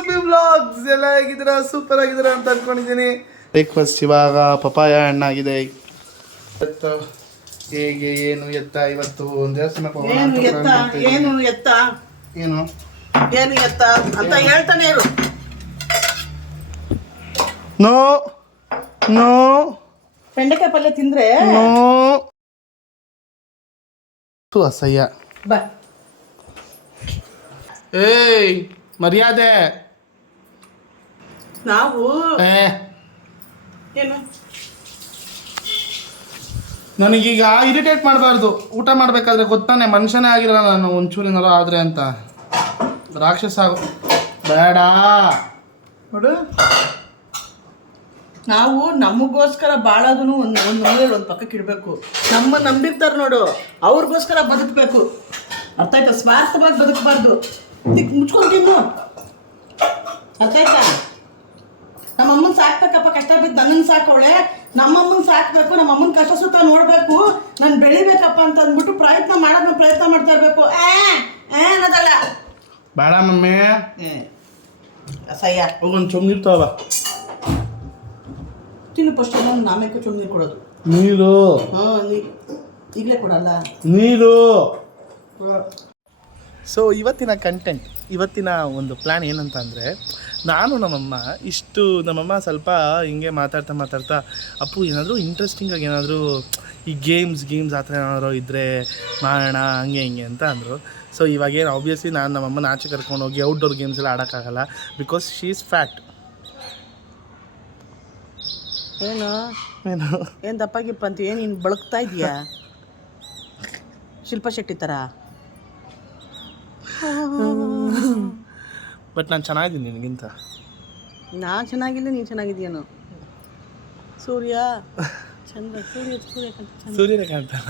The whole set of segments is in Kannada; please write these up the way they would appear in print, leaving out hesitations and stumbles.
ಸುಬ್ಬಿ ವ್ಲಾಗ್ಸ್. ಎಲ್ಲ ಹೇಗಿದ್ದೀರಾ? ಸೂಪರ್ ಆಗಿದ್ದೀರಾ ಅಂತ ಅನ್ಕೊಂಡಿದ್ದೀನಿ. ಬ್ರೇಕ್ಫಾಸ್ಟ್ ಇವಾಗ ಪಪಾಯ ಹಣ್ಣಾಗಿದೆ. ಹೇಗೆ ಏನು ಎತ್ತ ಇವತ್ತು ಒಂದು ದೇವಸ್ಥಾನಕ್ಕೆ ಹೋಗೋಣ ಅಂತ ಏನು ಎತ್ತ ಅಂತ ಹೇಳ್ತಾನೆ ಇರು. ನೋ ನೋ ಬೆಂಡೆಕಾಯಿ ಪಲ್ಯ ತಿಂದ್ರೆ ನೋ ಅಸಹ್ಯ. ಬಾ ಏಯ್ ಮರ್ಯಾದೆ. ನಾವು ಏನು ನನಗೀಗ ಇರಿಟೇಟ್ ಮಾಡಬಾರ್ದು. ಊಟ ಮಾಡಬೇಕಾದ್ರೆ ಗೊತ್ತಾನೆ ಮನುಷ್ಯನೇ ಆಗಿರಲ್ಲ ನಾನು, ಒಂಚೂರಿನಾರು ಆದರೆ ಅಂತ. ರಾಕ್ಷಸ ಬೇಡ ನೋಡು. ನಾವು ನಮಗೋಸ್ಕರ ಬಾಳೋದನ್ನು ಒಂದು ಪಕ್ಕಕ್ಕೆ ಇಡಬೇಕು. ನಮ್ಮ ನಂಬಿರ್ತಾರೆ ನೋಡು, ಅವ್ರಿಗೋಸ್ಕರ ಬದುಕಬೇಕು. ಅರ್ಥ ಆಯ್ತಾ? ಸ್ವಾರ್ಥವಾಗಿ ಬದುಕಬಾರ್ದು. ಮುಚ್ಕೊಂಡು ತಿನ್ನು. ಅರ್ಥ ಆಯ್ತಾ? ನಮ್ಮಮ್ಮನ ಸಾಕ್ಬೇಕಪ್ಪ, ಕಷ್ಟ ಬಿದ್ದು ನನ್ನನ್ನು ಸಾಕವಳೆ. ನಮ್ಮಮ್ಮನ ಸಾಕಬೇಕು, ನಮ್ಮಮ್ಮನ ಕಷ್ಟ ಸುತ್ತ ನೋಡಬೇಕು, ನಾನು ಬೆಳಿಬೇಕಪ್ಪ ಅಂತ ಅಂದ್ಬಿಟ್ಟು ಪ್ರಯತ್ನ ಮಾಡ್ತಾ ಇರಬೇಕು. ಅನ್ನೋದಲ್ಲ. ಬೇಡ ಮಮ್ಮಿ, ಅಸಹ್ಯ. ಹೋಗೊಂದು ಚುಮ್ನಿರ್ತಾವ. ತಿನ್ನು ಫಸ್ಟ್. ನಾಮೇಕು ಚುಮ್ನೀರು ಕೊಡೋದು. ನೀರು ಈಗಲೇ ಕೊಡಲ್ಲ ನೀರು. ಸೊ ಇವತ್ತಿನ ಕಂಟೆಂಟ್, ಇವತ್ತಿನ ಒಂದು ಪ್ಲ್ಯಾನ್ ಏನಂತ ಅಂದರೆ, ನಾನು ನಮ್ಮಮ್ಮ ಸ್ವಲ್ಪ ಹಿಂಗೆ ಮಾತಾಡ್ತಾ ಅಪ್ಪು ಏನಾದರೂ ಇಂಟ್ರೆಸ್ಟಿಂಗಾಗಿ ಏನಾದರೂ ಈ ಗೇಮ್ಸ್ ಆ ಥರ ಏನಾದರೂ ಇದ್ದರೆ ಮಾಡೋಣ ಹಂಗೆ ಹಿಂಗೆ ಅಂತ ಅಂದರು. ಸೊ ಇವಾಗೇನು ಆಬ್ವಿಯಸ್ಲಿ ನಾನು ನಮ್ಮಮ್ಮನ ಆಚೆ ಕರ್ಕೊಂಡು ಹೋಗಿ ಔಟ್ಡೋರ್ ಗೇಮ್ಸ್ ಎಲ್ಲ ಆಡೋಕ್ಕಾಗಲ್ಲ, ಬಿಕಾಸ್ ಶೀ ಈಸ್ ಫ್ಯಾಟ್. ಏನು ದಪ್ಪಾಗಿಪ್ಪ ಅಂತ ಏನು ನೀನು ಬಳಕ್ತಾ ಇದೀಯಾ? ಶಿಲ್ಪಾ ಶೆಟ್ಟಿ ಥರ. ಬಟ್ ನಾನು ಚೆನ್ನಾಗಿದ್ದೀನಿ ನಿನಗಿಂತ. ನಾನು ಚೆನ್ನಾಗಿಲ್ಲ, ನೀನು ಚೆನ್ನಾಗಿದ್ದೀಯನೋ. ಸೂರ್ಯ ಸೂರ್ಯನೇ ಕಾಣ್ತಾನ.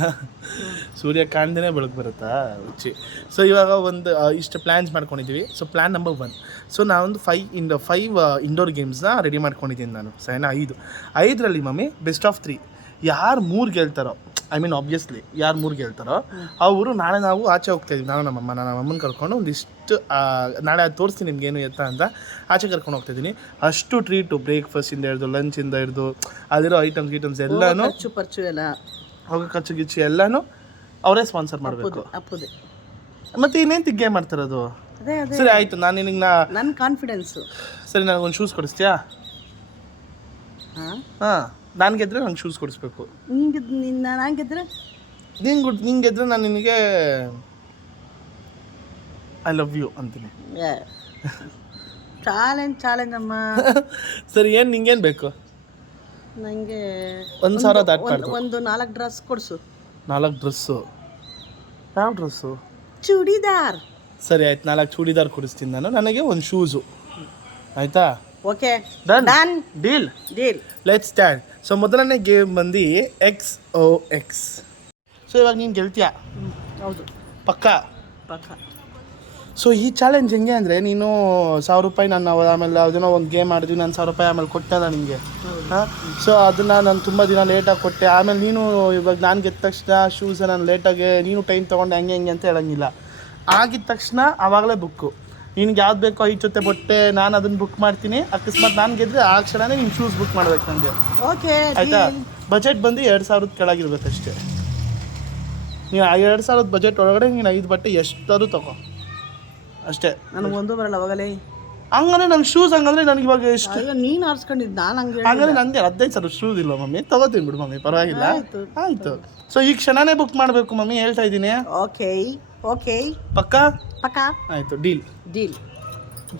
ಸೂರ್ಯ ಕಾಣ್ದೇ ಬೆಳಕು ಬರುತ್ತಾ ರುಚಿ. ಸೊ ಇವಾಗ ಒಂದು ಇಷ್ಟು ಪ್ಲ್ಯಾನ್ಸ್ ಮಾಡ್ಕೊಂಡಿದ್ದೀವಿ. So plan number 1. ಸೊ ನಾವೊಂದು 5 ಇಂಡೋರ್ ಗೇಮ್ಸ್ನ ರೆಡಿ ಮಾಡ್ಕೊಂಡಿದ್ದೀನಿ ನಾನು. ಸರಿನಾ? 5ರಲ್ಲಿ ಮಮ್ಮಿ ಬೆಸ್ಟ್ ಆಫ್ 3. ಯಾರು 3 ಗೆಲ್ತಾರೋ, ಆಬ್ವಿಯಸ್ಲಿ ಯಾರು 3 ಗೆಲ್ತಾರೋ ಅವರು ನಾಳೆ ನಾವು ಆಚೆ ಹೋಗ್ತಾಯಿದ್ವಿ. ನಮ್ಮಮ್ಮನ ಕರ್ಕೊಂಡು ಒಂದಿಷ್ಟು ನಾಳೆ ಅದು ತೋರಿಸ್ತೀನಿ ನಿಮ್ಗೇನು ಎತ್ತ ಅಂತ ಆಚೆ ಕರ್ಕೊಂಡು ಹೋಗ್ತಾಯಿದ್ದೀನಿ. ಅಷ್ಟು ಟ್ರೀಟು, ಬ್ರೇಕ್ಫಾಸ್ಟಿಂದ ಹಿಡಿದು ಲಂಚಿಂದ ಹಿಡಿದು ಅದಿರೋ ಐಟಮ್ಸ್ ಎಲ್ಲನೂ, ಖರ್ಚು ಎಲ್ಲ ಹೋಗೋ ಖರ್ಚು ಗಿಚ್ಚು ಎಲ್ಲನೂ ಅವರೇ ಸ್ಪಾನ್ಸರ್ ಮಾಡಬೇಕು. ಮತ್ತು ಇನ್ನೇನು ತಿಗ್ಗೆ ಮಾಡ್ತಾರದು. ಸರಿ ಆಯಿತು, ನಾನು ನಿನಗೆ ನನ್ನ ಕಾನ್ಫಿಡೆನ್ಸು. ಸರಿ, ನನಗೊಂದು ಶೂಸ್ ಕೊಡಿಸ್ತೀಯಾ? ಹಾಂ, ನಾನು ಗೆದ್ದರೆ ನಂಗೆ ಶೂಸ್ ಕೊಡಿಸ್ಬೇಕು. ನಾನು ಗೆದ್ದರೆ ನೀನು ಗೆದ್ದರೆ ನಾನು ನಿನಗೆ ಐ ಲವ್ ಯು ಅಂತೀನಿ. ಚಾಲೆಂಜ್ ಅಮ್ಮ. ಸರಿ, ಏನು ನಿಂಗೇನು ಬೇಕು? ನನಗೆ 1,000 ದಾಟ್ಬಾರ್ದು. ಒಂದು 4 ಡ್ರೆಸ್ ಕೊಡಿಸು. 4 ಡ್ರೆಸ್ಸು? ಯಾವ ಡ್ರೆಸ್ಸು? ಚೂಡಿದಾರ್. ಸರಿ ಆಯ್ತು, 4 ಚೂಡಿದಾರ್ ಕೊಡಿಸ್ತೀನಿ ನಾನು. ನನಗೆ ಒಂದು ಶೂಸು, ಆಯಿತಾ? Okay, done. Deal. Let's start. So ಮೊದಲನೇ ಗೇಮ್ ಬಂದು XOX. ಸೊ ಇವಾಗ ನೀನು ಗೆಲ್ತೀಯ? ಹೌದು, ಪಕ್ಕಾ. ಸೊ ಈ ಚಾಲೆಂಜ್ ಹೆಂಗೆ ಅಂದರೆ, ನೀನು 1,000 ರೂಪಾಯಿ ನಾನು ಆಮೇಲೆ ಅದನ್ನೋ ಒಂದು ಗೇಮ್ ಆಡಿದ್ವಿ, ನಾನು 1,000 ರೂಪಾಯಿ ಆಮೇಲೆ ಕೊಟ್ಟೆ ನಿಮಗೆ. ಹಾಂ, ಸೊ ಅದನ್ನು ನಾನು ತುಂಬ ದಿನ ಲೇಟಾಗಿ ಕೊಟ್ಟೆ. ಆಮೇಲೆ ನೀನು ಇವಾಗ ನಾನು ಗೆದ್ದ ತಕ್ಷಣ ಶೂಸ ನಾನು ಲೇಟಾಗಿ ನೀನು ಟೈಮ್ ತೊಗೊಂಡು ಹಂಗೆ ಅಂತ ಹೇಳೋಂಗಿಲ್ಲ. ಆಗಿದ ತಕ್ಷಣ ಆವಾಗಲೇ ಬುಕ್ಕು. ನಿನ್ಗೆ ಯಾವ್ದು ಬೇಕೋ 5 ಜೊತೆ ಬಟ್ಟೆ ನಾನು ಅದನ್ನು ಬುಕ್ ಮಾಡ್ತೀನಿ. ಅಕಸ್ಮಾತ್ ನಾನು ಗೆದ್ದರೆ ಆ ಕ್ಷಣನೇ ನೀನು ಶೂಸ್ ಬುಕ್ ಮಾಡ್ಬೇಕು ನನಗೆ. ಓಕೆ, ಆಯಿತಾ? ಬಜೆಟ್ ಬಂದು 2,000 ಕೆಳಗಿರ್ಬೇಕಷ್ಟೇ. ನೀನು ಆ 2,000 ಬಜೆಟ್ ಒಳಗಡೆ ನೀನು 5 ಬಟ್ಟೆ ಎಷ್ಟಾದರೂ ತಗೋ ಅಷ್ಟೇ. ನನಗೆ ಒಂದು ಬರಲ್ಲ ಅವಾಗಲೇ. ಹಂಗಂದ್ರೆ ನನ್ನ ಶೂಸ್ ಹಂಗಂದ್ರೆ ನನಗೆ ಇವಾಗ ಎಷ್ಟು ನೀನು ಆರಿಸ್ಕೊಂಡಿದ್ದು, ನಾನು ಹಂಗೆ ಹಂಗಂದ್ರೆ ನನಗೆ 15,000 ಶೂಸ್ ಇಲ್ಲ ಮಮ್ಮಿ. ತಗೋತೀನಿ ಬಿಡು ಮಮ್ಮಿ, ಪರವಾಗಿಲ್ಲ. ಆಯಿತು. ಸೊ ಈ ಕ್ಷಣನೇ ಬುಕ್ ಮಾಡಬೇಕು ಮಮ್ಮಿ, ಹೇಳ್ತಾ ಇದ್ದೀನಿ. ಓಕೆ ಪಕ್ಕಾ? ಆಯಿತು, ಡೀಲ್.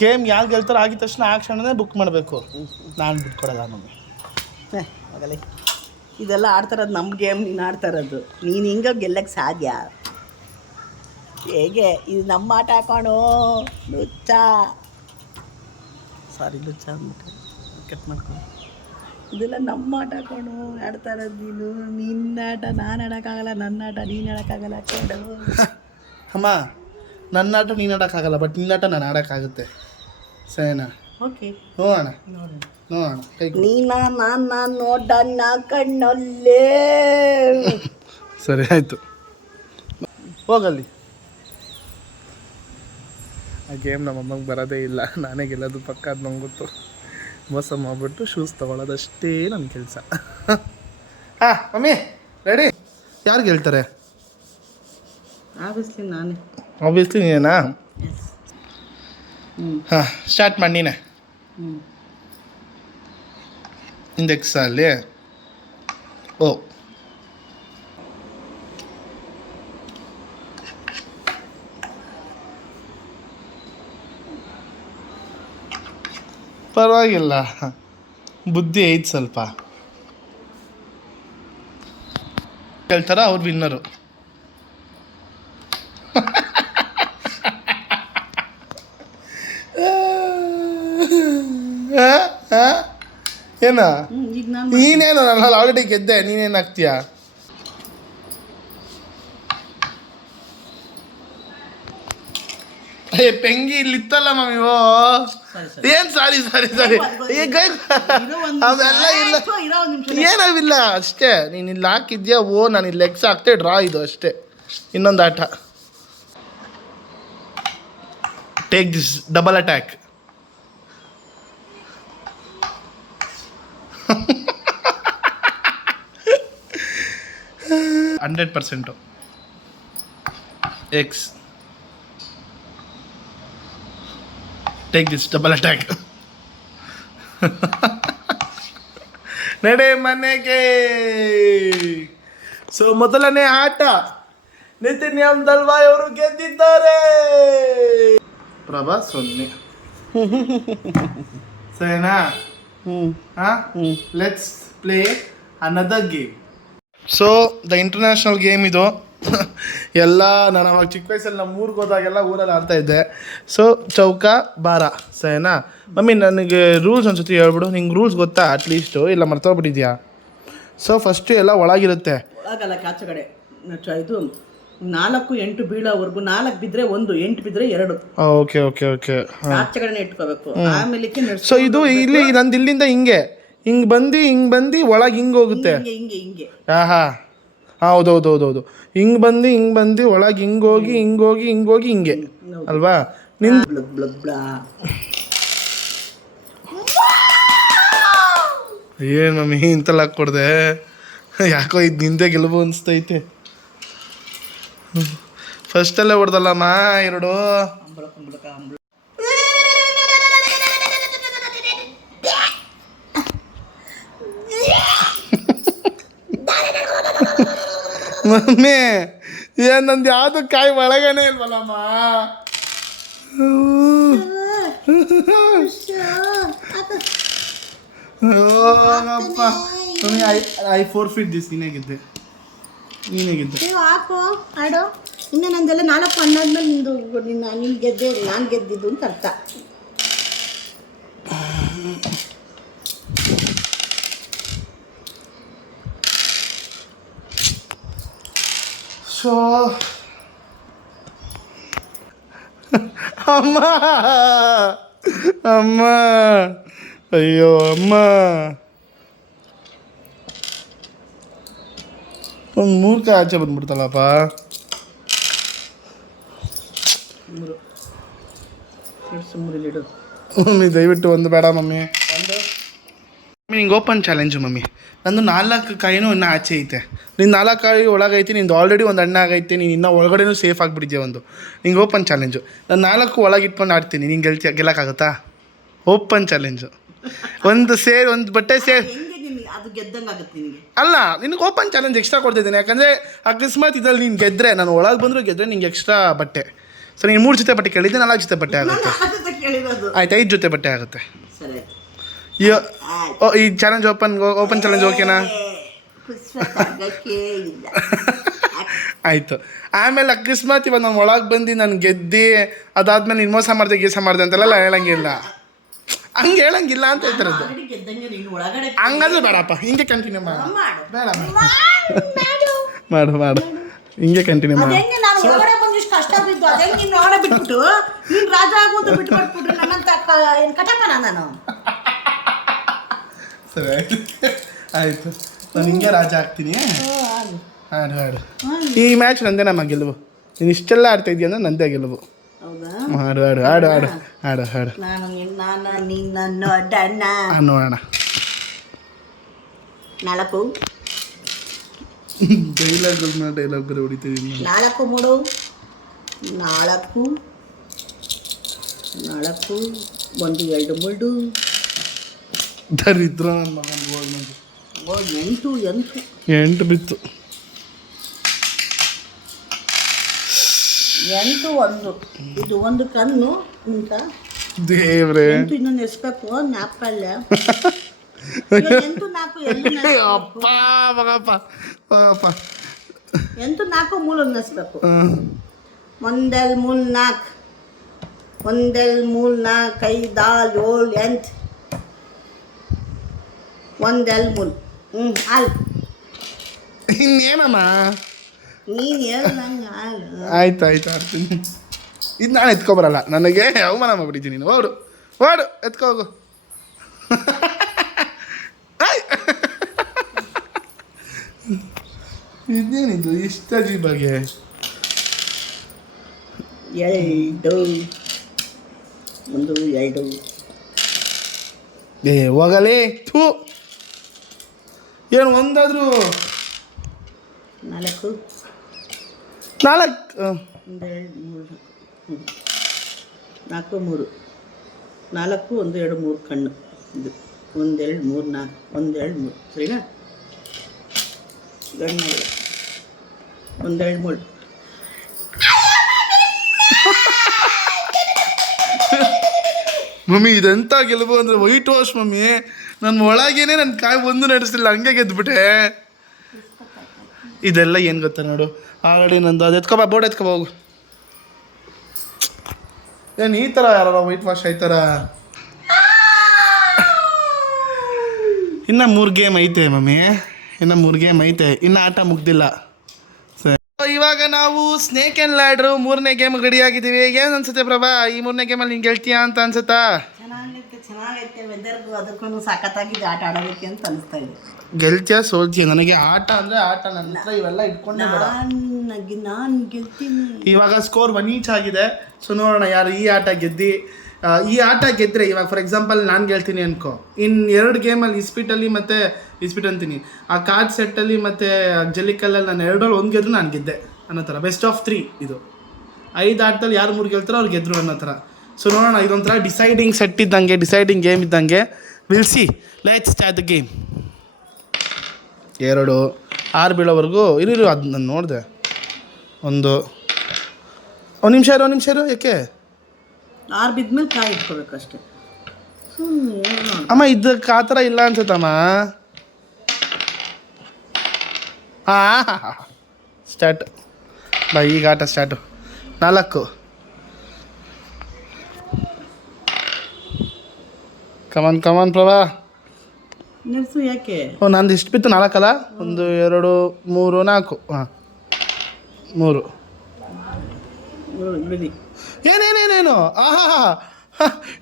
ಗೇಮ್ ಯಾರು ಗೆಲ್ತಾರೋ ಆಗಿದ ತಕ್ಷಣ ಆ ಕ್ಷಣನೇ ಬುಕ್ ಮಾಡಬೇಕು. ನಾನು ಬಿಟ್ಕೊಡಲ್ಲ ಮಮ್ಮಿ. ಆಗಲೇ ಇದೆಲ್ಲ ಆಡ್ತಾರದು ನಮ್ಮ ಗೇಮ್, ನೀನು ಆಡ್ತಾರದು. ನೀನು ಹಿಂಗೆ ಗೆಲ್ಲಕ್ಕೆ ಸಾಧ್ಯ? ಹೇಗೆ? ಇದು ನಮ್ಮ ಆಟ ಹಾಕೋಣ. ಲುಚ್ಚ ಅಂದ್ಬಿಟ್ಟು ಕಟ್ ಮಾಡ್ಕೊಂಡು. ಇದೆಲ್ಲ ನಮ್ಮ ಆಟ ಹಾಕೋಣ ಆಡ್ತಾ ಇರೋದು. ನಿನ್ನ ಆಟ ನಾನು ಆಡೋಕ್ಕಾಗಲ್ಲ, ನನ್ನ ಆಟ ನೀನು ಆಡೋಕ್ಕಾಗಲ್ಲ. ಅಮ್ಮ, ನನ್ನ ಆಟ ನೀನು ಆಡೋಕ್ಕಾಗಲ್ಲ, ಬಟ್ ನಿನ್ನ ಆಟ ನಾನು ಆಡೋಕ್ಕಾಗುತ್ತೆ. ಸರಿನಾ? ಓಕೆ, ನೋಡೋಣ. ನಾನು ನೋಡಣ್ಣ ಕಣ್ಣಲ್ಲೇ. ಸರಿ ಆಯಿತು, ಹೋಗಲ್ಲಿ. ಆ ಗೇಮ್ ನಮ್ಮ ಅಮ್ಮಂಗೆ ಬರೋದೇ ಇಲ್ಲ, ನಾನೇ ಗೆಲ್ಲೋದು ಪಕ್ಕ ಅದು ನಂಗೆ ಗೊತ್ತು. ಮೋಸ ಮಾಡಿಬಿಟ್ಟು ಶೂಸ್ ತೊಗೊಳೋದಷ್ಟೇ ನನ್ನ ಕೆಲಸ. ಹಾಂ ಮಮ್ಮಿ ರೆಡಿ? ಯಾರು ಗೆಲ್ತಾರೆ? ಆಬ್ವಿಯಸ್ಲಿ ನಾನೇ. ಆಬ್ವಿಯಸ್ಲಿ ನೀನೇನಾ? ಹಾಂ ಸ್ಟಾರ್ಟ್ ಮಾಡಿ ನೀನೆ. ಇಂಡೆಕ್ಸ್ ಅಲ್ಲಿ ಓ ಪರವಾಗಿಲ್ಲ, ಬುದ್ಧಿ ಐತೆ ಸ್ವಲ್ಪ. ಹೇಳ್ತಾರ ಅವ್ರು ವಿನ್ನರು. ಏನ ಈಗ ನಾನು ನೀನೇನು? ನಾನು ಆಲ್ರೆಡಿ ಗೆದ್ದೆ, ನೀನೇನಾಗ್ತೀಯಾ? ಏ ಪೆಂಗಿ ಇಲ್ಲಿ ಇತ್ತಲ್ಲ ಮಮ್ಮಿ. ಓ ಏನ್ ಸಾರಿ ಸಾರಿ ಸಾರಿ, ಅವೆಲ್ಲ ಇಲ್ಲ, ಏನಾವಿಲ್ಲ ಅಷ್ಟೇ. ನೀನು ಇಲ್ಲಿ ಹಾಕಿದ್ಯಾ, ಓ ನಾನು ಇಲ್ಲಿ ಲೆಗ್ಸ್ ಹಾಕ್ತೆ, ಡ್ರಾ ಇದು ಅಷ್ಟೇ. ಇನ್ನೊಂದು ಆಟ, take this double attack. 100% X. Take this double attack. ನಡೆ ಮನೆಗೆ. ಸೊ ಮೊದಲನೇ ಆಟ ನಿತಿನ್ ಎಂ ದಲ್ವಾಯ್ ಅವರು ಗೆದ್ದಿದ್ದಾರೆ. ಪ್ರಭಾ 0. ಸರಿನಾ? Let's play another game. So the international game ಇದು. ಎಲ್ಲ ನಾನು ಅವಾಗ ಚಿಕ್ಕ ವಯಸ್ಸಲ್ಲಿ ನಮ್ಮ ಊರಿಗೆ ಹೋದಾಗೆಲ್ಲ ಊರಲ್ಲಿ ಆಡ್ತಾಯಿದ್ದೆ. ಸೊ ಚೌಕ ಬಾರ, ಸರಿನಾ? ಮಮ್ಮಿ ನನಗೆ ರೂಲ್ಸ್ ಅನ್ಸುತ್ತೆ, ಹೇಳ್ಬಿಡು. ನಿಂಗೆ ರೂಲ್ಸ್ ಗೊತ್ತಾ ಅಟ್ಲೀಸ್ಟು? ಇಲ್ಲ ಮರ್ತೋಗ್ಬಿಟ್ಟಿದ್ಯಾ? ಸೊ ಫಸ್ಟು ಎಲ್ಲ ಒಳಗಿರುತ್ತೆ, ಒಳಗಲ್ಲ ಆಚೆ ಕಡೆ. ಇದು 4 8 ಬೀಳೋವರೆಗೂ 4 ಬಿದ್ದರೆ 1, 8 ಬಿದ್ದರೆ 2. Okay okay okay. ಆಚೆ ಕಡೆನೇ ಇಟ್ಕೋಬೇಕು. ಆಮೇಲೆ ಸೊ ಇದು ಇಲ್ಲಿ ನಂದು ಇಲ್ಲಿಂದ ಹಿಂಗೆ ಬಂದು ಒಳಗೆ ಹಿಂಗೆ ಹೋಗುತ್ತೆ. ಹಿಂಗೆ ಹಾ ಹೌದೌದೌದೌದು. ಹಿಂಗೆ ಬಂದು ಒಳಗೆ ಹಿಂಗೋಗಿ ಹಿಂಗೆ ಅಲ್ವಾ? ಏನು ಮಮ್ಮಿ ಇಂತೆಲ್ಲ ಹಾಕ್ಕೊಡ್ದೆ? ಯಾಕೋ ಇದು ನಿಂದೆ ಗೆಲುವು ಅನಿಸ್ತೈತೆ. ಫಸ್ಟಲ್ಲೇ ಹೊಡೆದಲ್ಲಮ್ಮ 2. ಮಮ್ಮಿ ಏನ್ ನಂದು ಯಾವುದು ಕಾಯಿ ಒಳಗನೆ ಇಲ್ವಲ್ಲಮ್ಮ? I 4 feet this. ನೀನೇ ಗೆದ್ದೆ. ಹಾಕು ಆಡೋ. ಇನ್ನು ನಂದೆಲ್ಲ 4 ಹಣ್ಣಾದ್ಮೇಲೆ ನೀನು ಗೆದ್ದೆ, ನಾನು ಗೆದ್ದಿದ್ದು ಅಂತ ಅರ್ಥ. ಸೊ ಅಮ್ಮ ಅಯ್ಯೋ ಅಮ್ಮ, ಒಂದು 3 ಕಾಯಿ ಆಚೆ ಬಂದ್ಬಿಡ್ತಲ್ಲಪ್ಪ. ಮಮ್ಮಿ ದಯವಿಟ್ಟು ಒಂದು ಬೇಡ ಮಮ್ಮಿ. ನಿಂಗೆ ಓಪನ್ ಚಾಲೆಂಜು ಮಮ್ಮಿ. ನಂದು 4 ಕಾಯಿನೂ ಇನ್ನೂ ಆಚೆ ಐತೆ. ನಿನ್ನ 4 ಕಾಯಿ ಒಳಗೈತಿ, ನಿಂದು ಆಲ್ರೆಡಿ ಒಂದು ಹಣ್ಣು ಆಗೈತೆ. ನೀನು ಇನ್ನೂ ಒಳಗಡೆನೂ ಸೇಫ್ ಆಗಿಬಿಟ್ಟಿದ್ಯಾ ಒಂದು. ನಿಂಗೆ ಓಪನ್ ಚಾಲೆಂಜು. ನಾನು 4 ಒಳಗೆ ಇಟ್ಕೊಂಡು ಆಡ್ತೀನಿ. ನೀನು ಗೆಲ್ಲಕ್ಕಾಗುತ್ತಾ? Open challenge. ಒಂದು ಬಟ್ಟೆ ಅಲ್ಲ, ನಿನಗೆ ಓಪನ್ ಚಾಲೆಂಜ್ ಎಕ್ಸ್ಟ್ರಾ ಕೊಡ್ತಿದ್ದೀನಿ. ಯಾಕಂದರೆ ಅಕಸ್ಮಾತ್ ಇದ್ರಲ್ಲಿ ನೀನು ಗೆದ್ದರೆ, ನಾನು ಒಳಗೆ ಬಂದರೂ ಗೆದ್ದರೆ ನಿಂಗೆ ಎಕ್ಸ್ಟ್ರಾ ಬಟ್ಟೆ. ಸೊ ನೀನು 3 ಜೊತೆ ಬಟ್ಟೆ ಕೇಳಿದ್ದೆ, 4 ಜೊತೆ ಬಟ್ಟೆ ಆಗುತ್ತೆ. ಆಯ್ತು, 5 ಜೊತೆ ಬಟ್ಟೆ ಆಗುತ್ತೆ. ಈ ಚಾಲೆಂಜ್ ಓಪನ್ ಚಾಲೆಂಜ್ ಓಕೆನಾ? ಆಯಿತು. ಆಮೇಲೆ ಅಕಸ್ಮಾತ್ ಇವಾಗ ನಾನು ಒಳಗೆ ಬಂದು ನಾನು ಗೆದ್ದು ಅದಾದ್ಮೇಲೆ ನೀನು ಮೋಸ ಮಾಡಿದೆ ಅಂತೆಲ್ಲ ಹೇಳಂಗಿಲ್ಲ. ಹಂಗೆ ಹೇಳಂಗಿಲ್ಲ ಅಂತ ಹೇಳ್ತಾರದು. ಹಂಗಾದ್ರೆ ಬೇಡಪ್ಪ, ಹಿಂಗೆ ಕಂಟಿನ್ಯೂ ಮಾಡು. ಬೇಡ ಮಾಡು ಹಿಂಗೆ ಕಂಟಿನ್ಯೂ ಮಾಡು. ಕಷ್ಟ ಬಿದ್ದು ಅದೇ ನೀನು ಹೊರಗಡೆ ಬಿಟ್ಬಿಟ್ಟು ನೀನು ರಾಜ ಆಗುವಂತ ಬಿಟ್ಬಿಟ್ಬಿಟ್ಟು ನನ್ನಂತ ಕಟಪನ ನಾನು. ಸರಿ ಆಯಿತು, ನಾನು ಹಿಂಗೆ ರಾಜ ಆಗ್ತೀನಿ. ಹಾಡು ಈ ಮ್ಯಾಚ್ ನಂದೇ ನಮ್ಮ ಗೆಲುವು. ನೀನು ಇಷ್ಟೆಲ್ಲ ಆಡ್ತಾ ಇದೀಯ ಅಂದ್ರೆ ನಂದೇ ಗೆಲುವು. ಹೌದಾ? ಆಡು ಆಡು ಆಡು ಆಡು ಆಡು ಆಡು ನಾನು ನಿನ್ನ ನೋಡೋಣ. ನೋಡೋಣ. 4 ಡೈಲಾಗ್ ಬೇರೆ ಹೊಡಿತೀವಿ. 4 ಮೂಡು 4 1 2 3 ದರಿದ್ರ ನನ್ನ ಮಗನ ಹೋಗಿ 8 ಬಿತ್ತು. 8 1 ಇದು ಒಂದು ಕಣ್ಣು ಅಂತ ದೇವ್ರೆ 8 ಇನ್ನೊಂದು ಎಸ್ಬೇಕು ಜ್ಞಾಪಕ ಇಲ್ಲ. 8 4 ಅಪ್ಪ ಮಗಪ್ಪ ಮಗಪ್ಪ 8 4 ಮೂಲೊಂದು ನೆಸ್ಬೇಕು. 1 2 3 4 1 2 3 4 5 6 7 8 1 2 3 ಹಾಲು ಇನ್ನೇನಮ್ಮ. ನೀನು ಹೇಳು ನಂಗೆ ಹಾಲು. ಆಯ್ತು ಆಡ್ತೀನಿ. ಇದು ನಾನು ಎತ್ಕೊಬರಲ್ಲ, ನನಗೆ ಅವಮಾನ ಮಾಡ್ಬಿಟ್ಟಿದ್ದೀನಿ ನೀನು. ಓಡು ಎತ್ಕೋಗು. ಇದೇನಿದು ಇಷ್ಟ ಅಜೀಬಾಗೆ? 2 1 2 ಹೋಗಲೇ ಥೂ. ಏನು ಒಂದಾದರೂ 4 4 1 2 3 4 3 4 1 2 3 ಕಣ್ಣು ಇದು 1 2 3 4 1 2 3 ಸರಿನಾ? ಗಣ್ಣ 1 2 3 ಮಮ್ಮಿ ಇದೆಂತ ಗೆಲುವು ಅಂದರೆ ವೈಟ್ ವಾಶ್ ಮಮ್ಮಿ. ನನ್ನ ಒಳಗೇನೆ ನನ್ನ ಕಾಯಿ ಒಂದು ನಡೆಸಲಿಲ್ಲ, ಹಂಗೆ ಗೆದ್ದುಬಿಟ್ಟೆ. ಇದೆಲ್ಲ ಏನು ಗೊತ್ತಾ ನೋಡು, ಆಲ್ರೆಡಿ ನಂದು ಅದು ಎತ್ಕೊಬಾ, ಬೋರ್ಡ್ ಎತ್ಕೊಬಾ ಹೋಗು. ಏನು ಈ ಥರ ಯಾರು ವೈಟ್ ವಾಶ್ ಆಯ್ತಾರ? ಇನ್ನು 3 ಗೇಮ್ ಐತೆ ಮಮ್ಮಿ, ಇನ್ನು 3 ಗೇಮ್ ಐತೆ, ಇನ್ನು ಆಟ ಮುಗ್ದಿಲ್ಲ. ಸರಿ, ಇವಾಗ ನಾವು ಸ್ನೇಕ್ ಆ್ಯಂಡ್ ಲ್ಯಾಡ್ರು 3ನೇ ಗೇಮ್ ರೆಡಿಯಾಗಿದ್ದೀವಿ. ಏನು ಅನ್ಸುತ್ತೆ ಪ್ರಭಾ, ಈ 3ನೇ ಗೇಮಲ್ಲಿ ನೀನು ಗೆಲ್ತೀಯಾ ಅಂತ ಅನ್ಸುತ್ತಾ? ಚೆನ್ನಾಗೈತೆ ವೆದರ್ಗೂ ಅದಕ್ಕೂ ಸಾಕತ್ತಾಗಿದೆ ಆಟ ಆಡೋದಕ್ಕೆ ಅಂತ ಅನಿಸ್ತಾ ಇದೆ. ಗೆಲ್ತೀಯ ಸೋಲ್ತೀಯ? ನನಗೆ ಆಟ ಅಂದರೆ ಆಟ, ನನ್ನ ಹತ್ರ ಇವೆಲ್ಲ ಇಟ್ಕೊಂಡೆ ಬೇಡ. ನಾನು ಗೆಲ್ತೀನಿ. ಇವಾಗ ಸ್ಕೋರ್ 1 ಈಚ್ ಆಗಿದೆ. ಸೊ ನೋಡೋಣ ಯಾರು ಈ ಆಟ ಗೆದ್ದು. ಈ ಆಟ ಗೆದ್ದರೆ ಇವಾಗ ಫಾರ್ ಎಕ್ಸಾಂಪಲ್ ನಾನು ಗೆಲ್ತೀನಿ ಅನ್ಕೋ, ಇನ್ನು 2 ಗೇಮಲ್ಲಿ ಇಸ್ಪೀಟಲ್ಲಿ ಮತ್ತು ಇಸ್ಪೀಟ್ ಅಂತೀನಿ ಆ ಕಾರ್ಡ್ ಸೆಟ್ಟಲ್ಲಿ ಮತ್ತು ಜಲ್ಲಿಕಲ್ಲಲ್ಲಿ ನಾನು 2ರಲ್ಲಿ 1 ಗೆದ್ರು ನಾನು ಗೆದ್ದೆ ಅನ್ನೋ ಥರ. ಬೆಸ್ಟ್ ಆಫ್ 3 ಇದು. 5 ಆಟದಲ್ಲಿ ಯಾರು 3 ಗೆಲ್ತಾರೋ ಅವ್ರು ಗೆದ್ರು ಅನ್ನೋ ಥರ. ಸೊ ನೋಡೋಣ, ಇದೊಂಥರ ಡಿಸೈಡಿಂಗ್ ಸೆಟ್ ಇದ್ದಂಗೆ, ಡಿಸೈಡಿಂಗ್ ಗೇಮ್ ಇದ್ದಂಗೆ. Will see, let's start the game. 2 6 ಬೀಳೋವರೆಗೂ ಇರು ಅದು ನಾನು ನೋಡಿದೆ. 1 ನಿಮಿಷ ಇರು. ಯಾಕೆ 6 ಬಿದ್ಮೇಲೆ ಕಾಯಿ ಇಟ್ಕೋಬೇಕಷ್ಟೆ. ಅಮ್ಮ ಇದಕ್ಕೆ ಆ ಥರ ಇಲ್ಲ ಅನ್ಸುತ್ತಮ್ಮ. ಸ್ಟಾರ್ಟ್ ಬಾ, ಈಗ ಆಟ ಸ್ಟಾರ್ಟು. 4 ಕಮಾನ್ ಪ್ರಭಾ. ನಿಲ್ಸು. ಯಾಕೆ? ನಂದು ಇಷ್ಟು ಬಿತ್ತು 4 ಅಲ್ಲ. 1 2 3 4. ಹಾಂ 3 ಬಿಡಿ. ಏನೇನೇನೇನು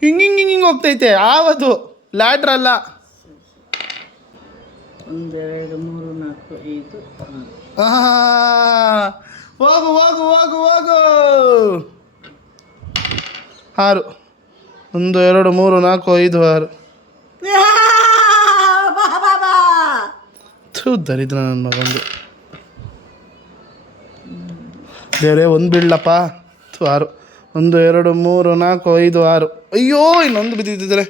ಹಿಂಗೆ ಹೋಗ್ತೈತೆ. ಆವದು ಲ್ಯಾಡ್ರ್ ಅಲ್ಲ. 1 2 3 4 5 ಹೋಗು 6. 1 2 3 4 5 6. ಥೂ ದರಿದ್ರ ನನ್ನ ಮಗಂದು. ಬೇರೆ 1 ಬೀಳಪ್ಪ. 6 1 2 3 4 5 6. ಅಯ್ಯೋ ಇನ್ನೊಂದು ಬಿದ್ದಿದ್ದರೆ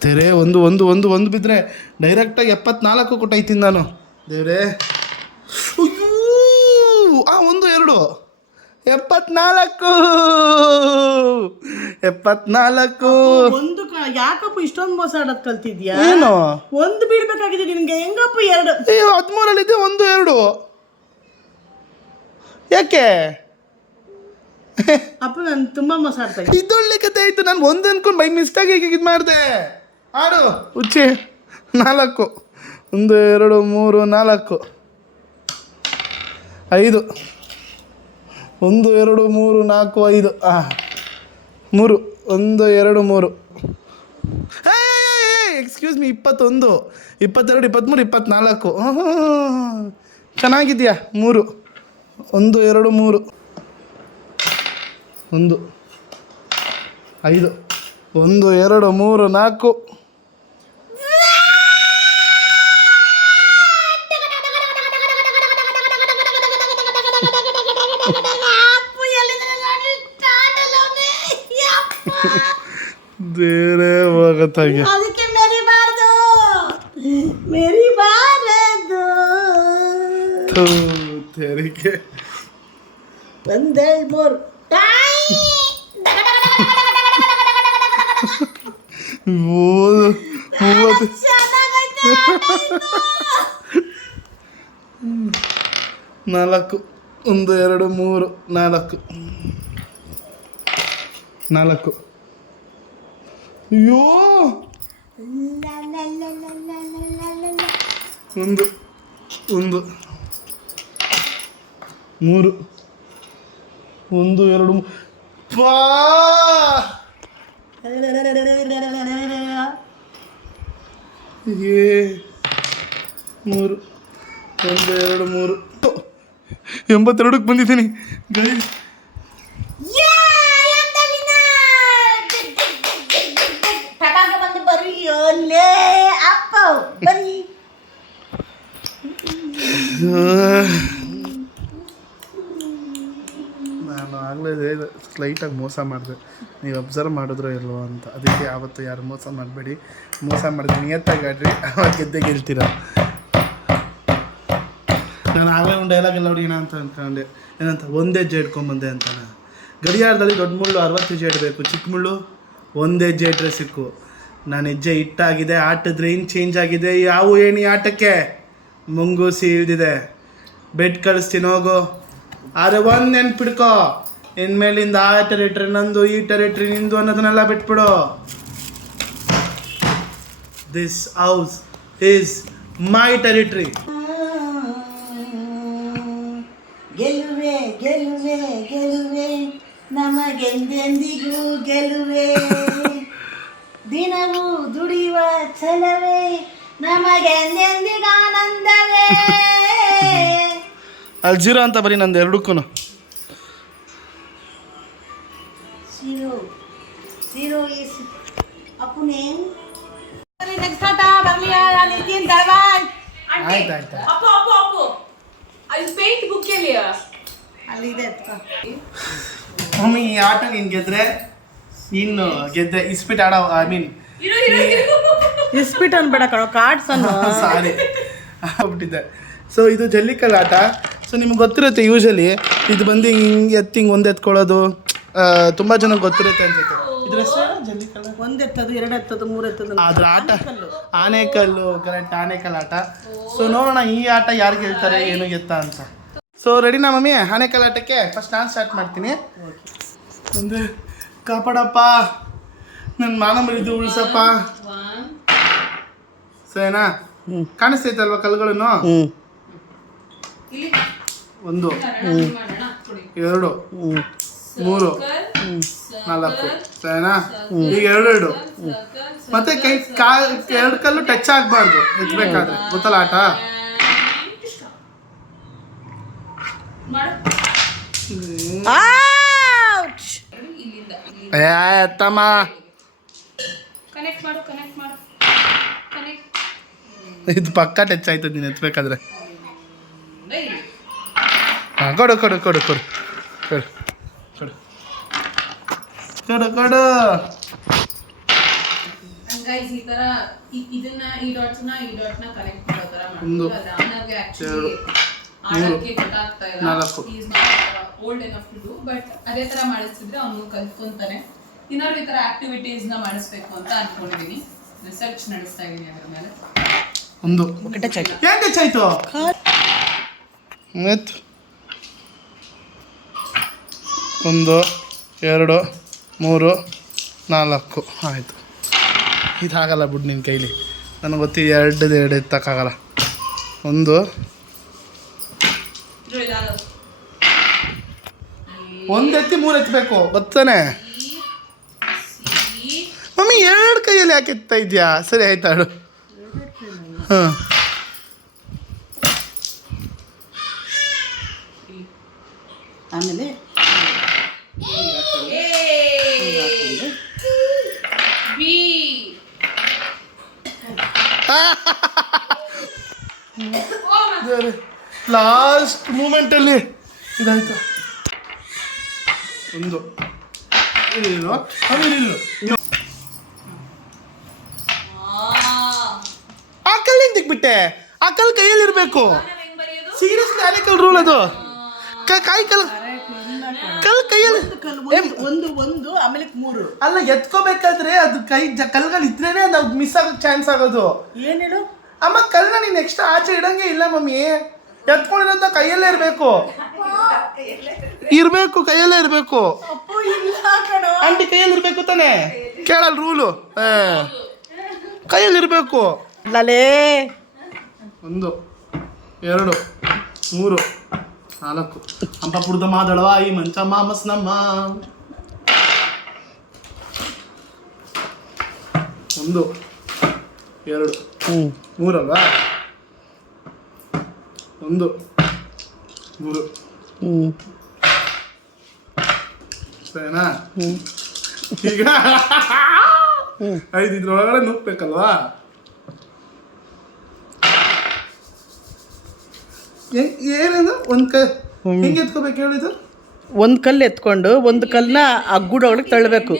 ತೆರೆ. 1 ಬಿದ್ದರೆ ಡೈರೆಕ್ಟಾಗಿ 74 ಕೊಟ್ಟೈತೀನಿ ನಾನು. ದೇವ್ರೇ, ಅಯ್ಯೋ 1 2 74. ಒಂದು ಯಾಕಪ್ಪ ಇಷ್ಟೊಂದು ಮೋಸ ಆಡೋದು ಕಲ್ತಿದ್ಯಾ? ಏನು 1 ಬೀಳ್ಬೇಕಾಗಿದೆ ನಿನ್ಗೆ, ಹೆಂಗಪ್ಪ 2? ಅಯ್ಯೋ 13 1 2. ಯಾಕೆ ಅಪ್ಪ ನಾನು ತುಂಬಾ ಮೋಸ ಆಡ್ತಾ ಇದ್ದೆ. ಇದೊಳ್ಳೆ ಕತೆ ಆಯ್ತು. ನಾನು 1 ಅನ್ಕೊಂಡು ಬೈ ಮಿಸ್ಟಾಗಿ ಇದು ಮಾಡಿದೆ. ಆಡು ಹುಚ್ಚಿ. 4 1 2 3 4 5 1 2 3 4 5. 3 1 2 3. Excuse me, 21 22 23 24. ಚೆನ್ನಾಗಿದೆಯಾ? 3 1 2 3. 1 5 1 2 3 4 ಬೇರೆ ಹೋಗತ್ತಾಗೆ ಅದಕ್ಕೆ ಮೆರಿಬಾರ್ದು ಮೆರಿಬಾರದು. ತೆರಿಗೆ 1 2 3 4 1 2 3 4 4 ಅಯ್ಯೋ 1 1 3 1 2 ಪಾ 3 1 2 3 82ಕ್ಕೆ ಬಂದಿದ್ದೀನಿ ಗೈಸ್. ಬಂದು ಬರ್ರಿ ಒಳ್ಳೆ ಅಪ್ಪ ಬನ್ನಿ. ನಾನು ಆಗಲೇ ಸ್ಲೈಟಾಗಿ ಮೋಸ ಮಾಡಿದೆ, ನೀವು ಅಬ್ಸರ್ವ್ ಮಾಡಿದ್ರೋ ಇಲ್ವೋ ಅಂತ. ಅದಕ್ಕೆ ಯಾವತ್ತು ಯಾರು ಮೋಸ ಮಾಡಬೇಡಿ. ಮೋಸ ಮಾಡಿದ್ರೆ ನಿಯತ್ತಾಗಿ ಆಡ್ರಿ, ಅವಾಗ ಗೆದ್ದೆ ಗೆಲ್ತೀರ. ನಾನು ಆಗಲೇ ಒಂದು ಡೈಲಾಗ್ ಎಲ್ಲ ಹೊಡಿಯೋಣ ಅಂತ ಅಂದ್ಕೊಂಡೆ. ಏನಂತ ಒಂದೇ ಹೆಜ್ಜೆ ಇಟ್ಕೊಂಬಂದೆ ಅಂತಾನೆ. ಗಡಿಯಾರದಲ್ಲಿ ದೊಡ್ಡ ಮುಳ್ಳು 60 ಹೆಜ್ಜೆ ಇಡಬೇಕು, ಚಿಕ್ಕ ಮುಳ್ಳು 1 ಹೆಜ್ಜೆ ಇಟ್ಟರೆ ಸಿಕ್ಕು. ನಾನು ಹೆಜ್ಜೆ ಇಟ್ಟಾಗಿದೆ, ಆಟದ ರೇಂಜ್ ಚೇಂಜ್ ಆಗಿದೆ. ಯಾವ ಏಣಿ ಆಟಕ್ಕೆ ಮುಂಗೂಸಿ ಇಳ್ದಿದೆ. ಬೆಡ್ ಕಳಿಸ್ತೀನಿ ಹೋಗು. ಆದರೆ ಒಂದು ನೆನ್ಪಿಡ್ಕೋ, ಇನ್ಮೇಲಿಂದ ಆ ಟೆರಿಟ್ರಿ ನಂದು, ಈ ಟೆರಿಟ್ರಿ ನಿಂದು ಅನ್ನೋದನ್ನೆಲ್ಲ ಬಿಟ್ಬಿಡು. This house is my territory. ಗೆಲುವೆ ಗೆಲುವೆ ಗೆಲುವೆ ನಮಗೆಂದೆಂದಿಗೂ ಗೆಲುವೆ. ದಿನವೂ ದುಡಿಯುವ ಛಲವೇ ನಮಗೆಂದೆಂದಿಗೂ ಆನಂದವೇ. ಅಲ್ಲಿ 0 ಅಂತ ಬರೀ ನಂದು 2ಕ್ಕೂ. 0 is ಅಪ್ಪು ನೇಮ್. ನೆಕ್ಸ್ಟ್ ಆಟ ಬರ್ಲಿಯಾ ನಿತಿನ್ ದಳವಾಯ್. ಆಯ್ತು ಆಯ್ತು. ಅಪ್ಪು ಅಪ್ಪು ಅಪ್ಪು ಅಲ್ಲಿ ಪೇಂಟ್ ಬುಕ್ ಎಲ್ಲಿಯ ಅಲ್ಲಿ ಇದೆ ಅಪ್ಪ. ಮಮ್ಮಿ ಈ ಆಟ ನೀನು ಗೆದ್ರೆ, ನೀನು ಗೆದ್ರೆ ಇಸ್ಪಿಟ್ ಆಡೋ. ಐ ಮೀನ್ ಇರು ಇರು ಇರು ಇಸ್ಪಿಟ್ ಅನ್ಬೇಡ ಕಣೋ, ಕಾರ್ಡ್ಸ್ ಅನ್ನು. ಸಾರಿ ಆಗ್ಬಿಟ್ಟಿದ್ದೆ. ಸೊ ಇದು ಜಲ್ಲಿಕಲ್ಲು ಆಟ. ಸೊ ನಿಮ್ಗೆ ಗೊತ್ತಿರುತ್ತೆ, ಯೂಶಲಿ ಇದು ಬಂದು ಹಿಂಗೆ ಹಿಂಗೆ ಒಂದು ಎತ್ಕೊಳ್ಳೋದು ತುಂಬ ಜನಕ್ಕೆ ಗೊತ್ತಿರುತ್ತೆ ಅನ್ಸುತ್ತೆ. ಇದ್ರ ಹೆಸರು ಜಲ್ಲಿಕಲ್ಲು. 1 ಎತ್ತದು 2 ಎತ್ತದು 3 ಎತ್ತದು. ಅದ್ರ ಆಟ ಆನೆಕಲ್ಲು, ಕರೆಕ್ಟ್, ಆನೆಕಲ್ಲು ಆಟ. ಸೊ ನೋಡೋಣ ಈ ಆಟ ಯಾರು ಗೆಲ್ತಾರೆ, ಏನು ಗೆತ್ತ ಅಂತ. ಸೊ ರೆಡಿನಾ ಮಮ್ಮಿ ಆನೆಕಲ್ಲು ಆಟಕ್ಕೆ? ಫಸ್ಟ್ ನಾನು ಸ್ಟಾರ್ಟ್ ಮಾಡ್ತೀನಿ. ಒಂದು ಕಾಪಾಡಪ್ಪ, ನನ್ನ ಮಾನ ಮರಿದು ಉಳಿಸಪ್ಪ. ಸರಿನಾ? ಕಾಣಿಸ್ತೈತಲ್ವ ಕಲ್ಲುಗಳನ್ನು? 1 2 3 4 ಸರಿನಾ? ಈಗ 2 ಮತ್ತೆ ಕೈ 2 ಕಲ್ಲು ಟಚ್ ಆಗಬಾರ್ದು ಎತ್ಬೇಕಾದ್ರೆ, ಗೊತ್ತಲ್ಲ ಆಟ? ಎತ್ತಮ್ಮ, ಕನೆಕ್ಟ್ ಮಾಡು ಕನೆಕ್ಟ್ ಇದು ಪಕ್ಕ ಟಚ್ ಆಯ್ತದ ನೀನು ಎತ್ಬೇಕಾದ್ರೆ. ಹಾಂ, ಕೊಡು ಕೊಡು ಕೊಡು ಕೊಡು ಕೊಡು ಕೊಡು ಕೊಡು ಕೊಡು. ಗೈಸ್ ಈ ತರ ಇದನ್ನ ಈ ಡಾಟ್ಸ್ನ ಕನೆಕ್ಟ್ ಮಾಡೋ ತರ 1 ಅವನಿಗೆ 2 ಆಕ್ಚುಲಿ ಆಡಕ್ಕೆ ಗೊತ್ತಾಗ್ತಾ ಇಲ್ಲ. 4 is not old enough to do, but ಅದೇ ತರ ಮಾಡಿಸಿದ್ರೆ ಅವನು ಕಲ್ತ್ಕೊಂತಾನೆ. ಇನ್ನಾರು ಈ ತರ ಆಕ್ಟಿವಿಟೀಸ್ ನ ಮಾಡಿಸ್ಬೇಕು ಅಂತ ಅನ್ಕೊಂಡಿದೀನಿ. ರಿಸರ್ಚ್ ನಡೆಸ್ತಾ ಇದೀನಿ ಅದ್ರ ಮೇಲೆ. 1 ಟಚ್ ಆಯ್ತು. ಏನು ಟಚ್ ಆಯ್ತು? ಎತ್ತು. 1 2 3 4 ಆಯಿತು. ಇದಾಗಲ್ಲ ಬಿಡು ನಿನ್ನ ಕೈಲಿ, ನನಗೆ ಗೊತ್ತಿದೆ. 2 ಎತ್ತಕ್ಕಾಗಲ್ಲ. 1 ಎತ್ತಿ 3 ಎತ್ತಬೇಕು, ಗೊತ್ತಾನೆ ಮಮ್ಮಿ? 2 ಕೈಯಲ್ಲಿ ಯಾಕೆ ಎತ್ತಾ ಇದೆಯಾ? ಸರಿ ಆಯ್ತು ಆಡು. ಹಾಂ, ಆಮೇಲೆ ಲಾಸ್ಟ್ ಮೂಮೆಂಟಲ್ಲಿ ಇದಾಯ್ತು. ಒಂದು ಇರು ಆ ಕಲ್ಲಿಂದ ದಿಕ್ಬಿಟ್ಟೆ. ಆ ಕಲ್ ಕೈಯಲ್ಲಿ ಇರಬೇಕು. ಸೀರಿಯಸ್ಲಿ ಅರೆಕಲ್ ರೂಲ್ ಅದು. ಕಾಯಿ ಕಲ್ ಕೈಯಲ್ಲಿ ಒಂದು ಆಮೇಲೆ 3 ಅಲ್ಲ, ಎತ್ಕೋಬೇಕಾದ್ರೆ ಅದು ಕಲ್ಗಳು ಇದ್ರೇನೆ ಅದು ಮಿಸ್ ಆಗೋ ಚಾನ್ಸ್ ಆಗೋದು. ಏನ್ ಹೇಳು ಅಮ್ಮ, ಕಲ್ನ ನೀನ್ ನೆಕ್ಸ್ಟ್ ಆಚೆ ಇಡಂಗೆ ಇಲ್ಲ ಮಮ್ಮಿ. ಎತ್ಕೊಂಡಿರೋಂತ ಕೈಯಲ್ಲೇ ಇರ್ಬೇಕು, ಕೈಯಲ್ಲೇ ಇರ್ಬೇಕು. ಆಂಟಿ ಕೈಯಲ್ಲಿ ಇರ್ಬೇಕು ತಾನೆ, ಕೇಳಲ್ ರೂಲು. ಕೈಯಲ್ಲಿ ಇರ್ಬೇಕು. ಲಲೇ 1 2 3 4 ಅಂಪ ಪುಡ್ದ ಮಾದಳವ ಈ ಮಂಚಮ್ಮ ಮಸ್ನಮ್ಮ. 1 2 3 ಅಲ್ವಾ? 1 3 ಸರಿನಾ? ಈಗ 5 ಇದ್ರೊಳಗಡೆ ನುಗ್ಬೇಕಲ್ವಾ? ಏನದು ಹೆಂಗೆ ಎತ್ಕೋಬೇಕು ಹೇಳಿದ್ರು? ಒಂದು ಕಲ್ಲು ಎತ್ಕೊಂಡು ಒಂದು ಕಲ್ಲನ್ನ ಆ ಗೂಡೊಳಗೆ ತಳ್ಳಬೇಕು.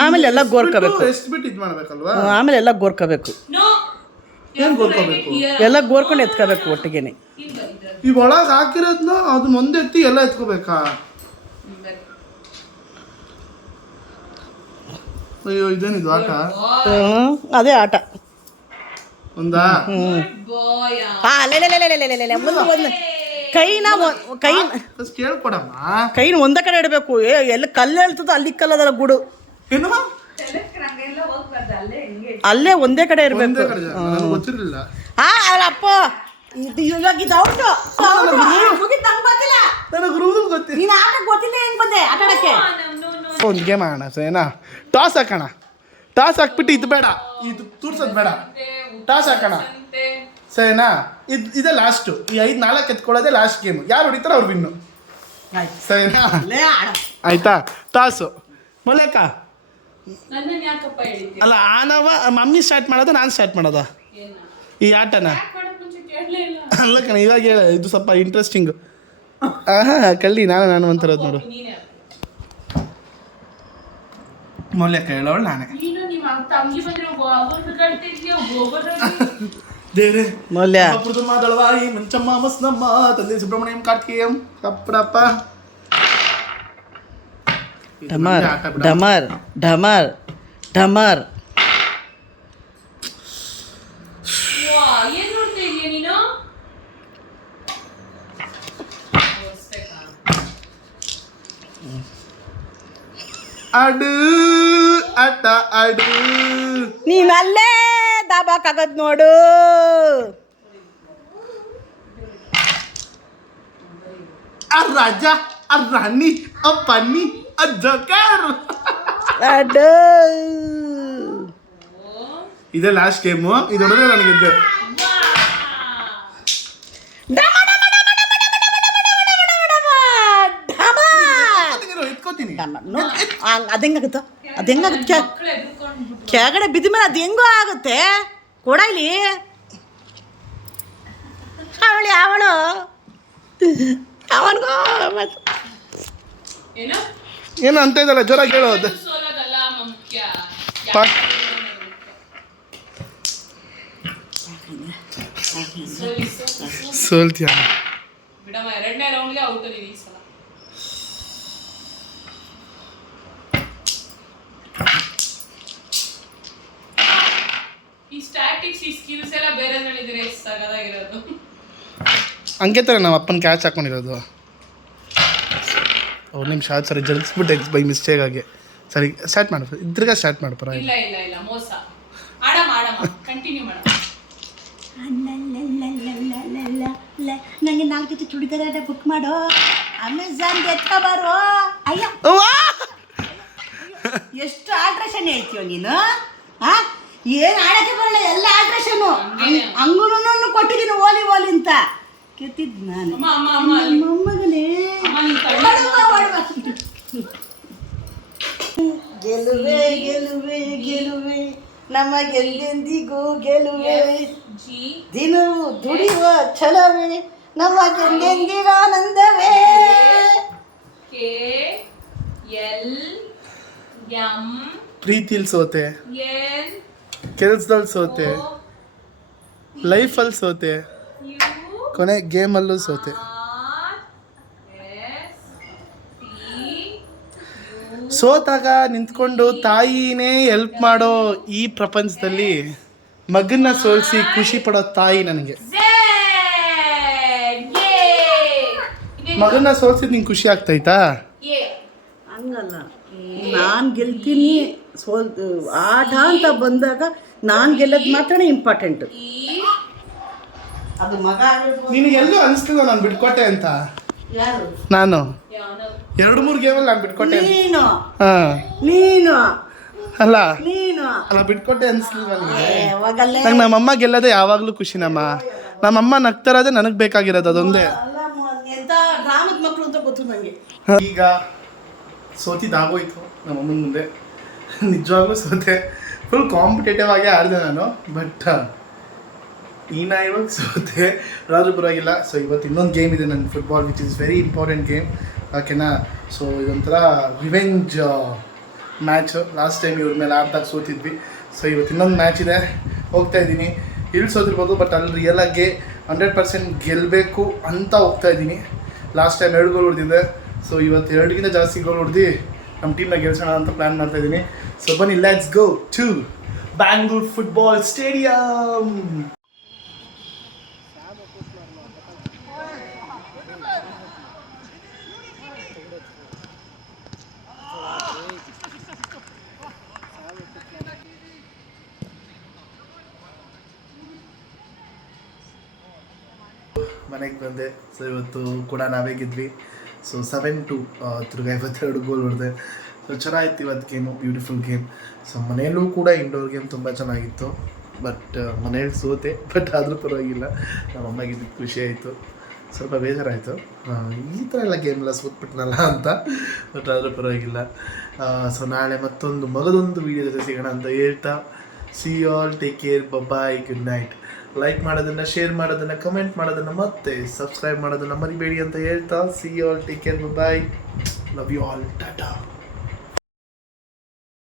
ಆಮೇಲೆ ಎಲ್ಲ ಗೋರ್ಕೋಬೇಕು. ಎಷ್ಟು ಬಿಟ್ಟು ಇದು ಮಾಡ್ಬೇಕಲ್ವಾ? ಆಮೇಲೆ ಎಲ್ಲ ಗೋರ್ಕೋಬೇಕು. ಏನು ಗೋರ್ಕೋಬೇಕು? ಎಲ್ಲ ಗೋರ್ಕೊಂಡು ಎತ್ಕೋಬೇಕು ಒಟ್ಟಿಗೆನೆ. ಈ ಒಳಗೆ ಹಾಕಿರೋದನ್ನ ಅದನ್ನ ಒಂದೆತ್ತಿ ಎಲ್ಲ ಎತ್ಕೋಬೇಕಾ? ಅಯ್ಯೋ, ಇದೇನಿದು ಆಟ? ಅದೇ ಆಟ. ಒಂದಾ? ಮುಂದೆ ಕೈನ ಕೇಳ್ಕೊಡಮ್ಮ. ಕೈನ ಒಂದೇ ಕಡೆ ಇಡಬೇಕು. ಎಲ್ಲ ಕಲ್ಲು ಹೇಳ್ತದ ಅಲ್ಲಿ ಕಲ್ಲದಲ್ಲ ಗೂಡು. ಏನು? ಅಲ್ಲೇ ಒಂದೇ ಕಡೆ ಇರಬೇಕು. ಗೊತ್ತಿರಲಿಲ್ಲ. ಅಪ್ಪ ಇದು ಇವಾಗ ಇದು ಔಟು. ನನಗೆ ರೂಲ್ ಗೊತ್ತಿಲ್ಲ. ನೀನು ಆಟ ಗೊತ್ತಿಲ್ಲ, ಹೆಂಗ್ ಬಂದೆ ಆಟ ಆಡಕ್ಕೆ? ಒಂದು ಗೇಮ್ ಆಡೋಣ ಸರಿನಾ? ಟಾಸ್ ಹಾಕೋಣ. ಟಾಸ್ ಹಾಕ್ಬಿಟ್ಟು ಇದು ಬೇಡ, ಇದು ತೂರ್ಸೋದು ಬೇಡ, ಟಾಸ್ ಹಾಕೋಣ ಸರಿನಾ? ಇದೇ ಲಾಸ್ಟು. ಈ 5-4 ಎತ್ಕೊಳ್ಳೋದೇ ಲಾಸ್ಟ್ ಗೇಮ್. ಯಾರು ಹೊಡಿತಾರೋ ಅವ್ರು ವಿನ್ನು. ಸರಿನಾ? ಆಯ್ತಾ? ಟಾಸು ಮೊಲೆಕ ಅಲ್ಲ, ಆನವ ಮಮ್ಮಿ ಸ್ಟಾರ್ಟ್ ಮಾಡೋದ ನಾನು ಸ್ಟಾರ್ಟ್ ಮಾಡೋದ ಈ ಆಟನ? ಅಲ್ಲ ಕಣ, ಇವಾಗ ಹೇಳ, ಇದು ಸ್ವಲ್ಪ ಇಂಟ್ರೆಸ್ಟಿಂಗ್. ಕಳ್ಳಿ ನಾನು ಅಂತಿರೋದು ನೋಡು. ಮೊಲೆಕ ಹೇಳೋಳು ನಾನೇ. ದೇವ್ರೆ ಮೌಲ್ಯ ಮಾದಳವಾಯಿ ಮಂಚಮ್ಮ ಮಸ್ನಮ್ಮ ತಂದೆ ಸುಬ್ರಹ್ಮಣ್ಯಂ ಕಾರ್ತಿಕೇಯಂ ಕಪ್ಪಡಪ್ಪ. ಢಮರ್ ಢಮರ್ ಢಮರ್ ಢಮರ್. ಅಡು ಅಟ ಅಡು ನೀನಲ್ಲೇ ದಾಬಾಕಾಗದ್ ನೋಡು. ರಾಜ ರಾಣಿ ಪನ್ನಿ ಜೋಕರ್. ಅಡು ಇದೇ ಲಾಸ್ಟ್ ಗೇಮು. ಇದು ಹೊಡೆದ್ರೆ ನನಗಿದ್ದೆ. ಇಟ್ಕೋತೀನಿ. ಅದೆಂಗಾಗುತ್ತ? ಅದೆಂಗಾಗುತ್ತೆ? ಕೆಳಗಡೆ ಬಿದ್ದ ಮೇಲೆ ಅದು ಹೆಂಗೋ ಆಗುತ್ತೆ. ಕೊಡ ಇಲ್ಲಿ. ಅವಳು ಅವನಿಗೋ ಏನು ಅಂತ ಇದ್ದಲ್ಲ, ಜೋರಾಗಿ ಹೇಳೋದು. ಸೋಲ್ತೀಯ ಬಿಡಮ್ಮ, 2ನೇ ರೌಂಡ್ಗೆ ಔಟ್ ನೀನು ಈ ಸಲ. ಈ ಸ್ಟ್ಯಾಟಿಕ್ಸ್, ಈ ಸ್ಕಿಲ್ಸ್ ಎಲ್ಲ ಬೇರೆ ಹೇಳಿದ್ರೆ ಸಗದಾಗಿರೋದು. ಹಂಗೆ ತಾನೆ ನಮ್ಮ ಅಪ್ಪನ ಕ್ಯಾಚ್ ಹಾಕೊಂಡಿರೋದು. ಅವ್ರು ನಿಮಿಷ ಆಯ್ತು ಸರಿ, ಜಲ್ಸ್ಬಿಟ್ಟು ಬೈ ಮಿಸ್ಟೇಕ್ ಆಗಿ. ಸರಿ ಸ್ಟಾರ್ಟ್ ಮಾಡು, ಇದ್ರಾಗ ಸ್ಟಾರ್ಟ್ ಮಾಡು. ಪರ ಇಲ್ಲ ಮೋಸ. ಆಡಮ್ಮ ಕಂಟಿನ್ಯೂ ಮಾಡ. ನನಗೆ 4 ಜೊತೆ ಚೂಡಿದಾರ ಬುಕ್ ಮಾಡು. ಅಮೆಝಾನ್ಗೆ ಎತ್ಕೊಬಾರು. ಅಯ್ಯ, ಎಷ್ಟು ಆಲ್ಟ್ರೇಷನ್ ಹೇಳ್ತೀವ ನೀನು? ಏನು ಆಡಕ್ಕೆ ಬರಲ್ಲ, ಎಲ್ಲ ಆಲ್ಟ್ರೇಷನು. ಅಂಗುನೂ ಕೊಟ್ಟಿದ್ದೀನಿ ಓಲಿ ಅಂತ ಕೆತ್ತಿದ್ ನಾನು. ಮೊಮ್ಮಗನೇ ಗೆಲುವೆ ಗೆಲುವೆ ಗೆಲುವೆ ನಮಗೆಂದೆಂದಿಗೂ ಗೆಲುವೆ G ದಿನವೂ ದುಡಿಯುವ ಛಲವೇ ನಮಗೆಂದೆಂದಿಗೂ ಆನಂದವೇ. K L M ಪ್ರೀತಿಲ್ ಸೋತೆ, N ಕೆಲ್ಸದಲ್ಲಿ ಸೋತೆ, O ಲೈಫಲ್ಲಿ ಸೋತೆ, Q ಕೊನೆ ಗೇಮಲ್ಲೂ ಸೋತೆ. R S T U ಸೋತಾಗ ನಿಂತ್ಕೊಂಡು ತಾಯಿನೇ ಹೆಲ್ಪ್ ಮಾಡೋ ಈ ಪ್ರಪಂಚದಲ್ಲಿ ಮಗನ್ನ ಸೋಲಿಸಿ ಖುಷಿ ಪಡೋ ತಾಯಿ ನನಗೆ. Z. Yay! ಮಗನ್ನ ಸೋಲ್ಸಿದ್ ನಿಂಗೆ ಖುಷಿ ಆಗ್ತೈತಾ? Yay! ಹಂಗಲ್ಲ, ನಾನು ಗೆಲ್ತೀನಿ. ಆಟ ಅಂತ ಬಂದಾಗ ನಾನು ಗೆಲ್ಲೋದು ಮಾತ್ರ ಇಂಪಾರ್ಟೆಂಟ್. E ಅದು ಮಗ ಆಗಿರ್ಬೋದು. ನಿನಗೆ ಎಲ್ಲೂ ಅನಿಸ್ತಿಲ್ಲ ನಾನು ಬಿಟ್ಕೊಟ್ಟೆ ಅಂತ? ಯಾರು? ನಾನು ಯಾವನೋ 2-3 ಗೇಮಲ್ಲಿ ನಾನು ಬಿಟ್ಕೊಟ್ಟೆ ಅಂತ. ನೀನು ಹಾಂ ನೀನು ಅಲ್ಲ ನೀನು ಅಲ್ಲ ಬಿಟ್ಕೊಟ್ಟೆ ಅನಿಸ್ಲಿಲ್ಲ ನನಗೆ. ಯಾವಾಗಲ್ಲೇ ನಂಗೆ ನಮ್ಮಮ್ಮ ಗೆಲ್ಲೋದೇ ಯಾವಾಗಲೂ ಖುಷಿನಮ್ಮ. ನಮ್ಮಮ್ಮ ನಗ್ತಾರದೇ ನನಗೆ ಬೇಕಾಗಿರೋದು ಅದೊಂದೇ. ಅಲ್ಲ ಎಂತ ಗ್ರಾಮದ ಮಕ್ಕಳು ಅಂತ ಗೊತ್ತು ನನಗೆ. ಈಗ ಸೋತಿದ್ದಾಗೋಯ್ತು ನಮ್ಮಮ್ಮನ ಮುಂದೆ. ನಿಜವಾಗ್ಲೂ ಸೋತೆ. ಫುಲ್ ಕಾಂಪಿಟೇಟಿವ್ ಆಗೇ ಆಡಿದೆ ನಾನು. ಬಟ್ ಇವಾಗ ಸೋತೆ. ಆದರೂ ಪರವಾಗಿಲ್ಲ. ಸೊ ಇವತ್ತು ಇನ್ನೊಂದು ಗೇಮ್ ಇದೆ ನನ್ನ football, which is very important game. ಓಕೆನಾ? ಸೊ ಇದೊಂಥರ ರಿವೆಂಜ್ ಮ್ಯಾಚು. ಲಾಸ್ಟ್ ಟೈಮ್ ಇವ್ರ ಮೇಲೆ ಆಡ್ದಾಗ ಸೋತಿದ್ವಿ. ಸೊ ಇವತ್ತು ಇನ್ನೊಂದು ಮ್ಯಾಚ್ ಇದೆ, ಹೋಗ್ತಾ ಇದ್ದೀನಿ. ಇಲ್ಲಿ ಸೋತಿರ್ಬೋದು, ಬಟ್ ಅಲ್ಲಿ ರಿಯಲಾಗಿ 100% ಗೆಲ್ಲಬೇಕು ಅಂತ ಹೋಗ್ತಾ ಇದ್ದೀನಿ. ಲಾಸ್ಟ್ ಟೈಮ್ 2 ಗೋಲ್ ಹೊಡೆದಿದ್ದೆ. ಸೊ ಇವತ್ತು 2ಗಿಂತ ಜಾಸ್ತಿ ಗೋಲ್ ಹೊಡೆದು ನಮ್ಮ ಟೀಮ್ನ ಗೆಲ್ಸೋಣ ಅಂತ ಪ್ಲ್ಯಾನ್ ಮಾಡ್ತಾ ಇದ್ದೀನಿ. ಸೊ ಬನ್ನಿ, let's go to Bangalore football stadium. ಮನೆಗೆ ಬಂದೆ. ಸೊ ಇವತ್ತು ಕೂಡ ನಾವೇ ಗೆದ್ವಿ. ಸೊ 7-2 ತಿರ್ಗಾ 52 ಗೋಲ್ ಹೊಡೆದೆ. ಸೊ ಚೆನ್ನಾಗಿತ್ತು ಇವತ್ತು ಗೇಮು, ಬ್ಯೂಟಿಫುಲ್ ಗೇಮ್. ಸೊ ಮನೆಯಲ್ಲೂ ಕೂಡ ಇಂಡೋರ್ ಗೇಮ್ ತುಂಬ ಚೆನ್ನಾಗಿತ್ತು. ಬಟ್ ಮನೇಲಿ ಸೋತೆ. ಬಟ್ ಆದರೂ ಪರವಾಗಿಲ್ಲ, ನಮ್ಮಮ್ಮಗೆ ಇದ್ದಿದ್ದು ಖುಷಿ ಆಯಿತು. ಸ್ವಲ್ಪ ಬೇಜಾರಾಯಿತು, ಈ ಥರ ಎಲ್ಲ ಗೇಮೆಲ್ಲ ಸೋತ್ಬಿಟ್ನಲ್ಲ ಅಂತ. ಬಟ್ ಆದರೂ ಪರವಾಗಿಲ್ಲ. ಸೊ ನಾಳೆ ಮತ್ತೊಂದು ಮಗದೊಂದು ವೀಡಿಯೋ ಜೊತೆ ಸಿಗೋಣ ಅಂತ ಹೇಳ್ತಾ, see all, take care, bye, good night. Like ಮಾಡೋದನ್ನು, ಶೇರ್ ಮಾಡೋದನ್ನು, ಕಮೆಂಟ್ ಮಾಡೋದನ್ನು, ಮತ್ತೆ ಸಬ್ಸ್ಕ್ರೈಬ್ ಮಾಡೋದನ್ನು ಮರಿಬೇಡಿ ಅಂತ ಹೇಳ್ತಾ, see all, take care, bye, love you all, Tata.